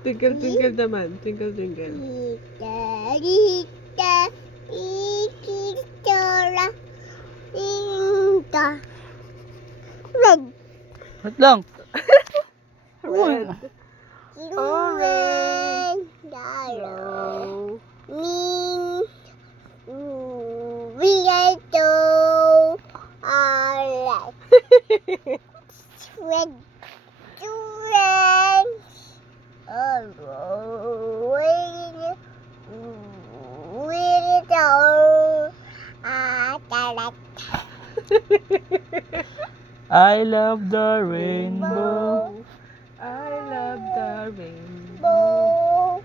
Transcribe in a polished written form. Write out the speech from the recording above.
Twinkle, twinkle naman. Twinkle, twinkle. Red. Wait lang. Red. Orange. Yellow. Green. Yellow. Orange. Red. Orange. I love the rainbow. I love the rainbow.